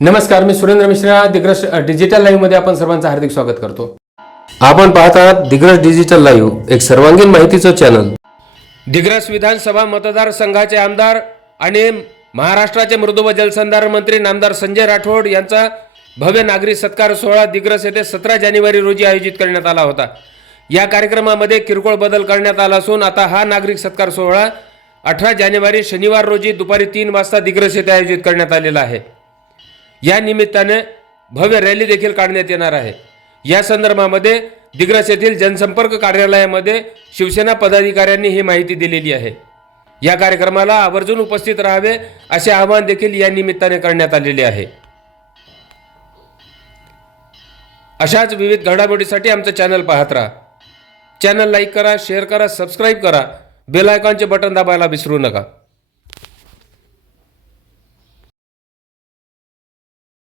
नमस्कार मी सुरेंद्र मिश्रा. दिग्रस डिजिटल लाईव्हमध्ये आपण सर्वांचं हार्दिक स्वागत करतो. आपण पाहत आहात दिग्रस डिजिटल लाईव्ह एक सर्वांगीण माहितीचं चॅनल. दिग्रस विधानसभा मतदारसंघाचे आमदार आणि महाराष्ट्राचे मृदुव व जलसंधारण मंत्री नामदार संजय राठोड यांचा भव्य नागरी सत्कार सोहळा दिग्रस येथे सतरा जानेवारी रोजी आयोजित करण्यात आला होता. या कार्यक्रमामध्ये किरकोळ बदल करण्यात आला असून आता हा नागरिक सत्कार सोहळा अठरा जानेवारी शनिवार रोजी दुपारी तीन वाजता दिग्रस येथे आयोजित करण्यात आलेला आहे. या निमित्ताने भव्य रॅली देखील काढण्यात येणार आहे. या संदर्भामध्ये दिग्रस येथील जनसंपर्क कार्यालयामध्ये शिवसेना पदाधिकाऱ्यांनी ही माहिती दिलेली आहे. या कार्यक्रमाला आवर्जून उपस्थित राहावे असे आवाहन देखील या निमित्ताने करण्यात आलेले आहे. अशाच विविध घडामोडीसाठी आमचं चॅनल पाहत राहा. चॅनल लाईक करा शेअर करा सबस्क्राईब करा. बेल आयकॉनचे बटन दाबायला विसरू नका.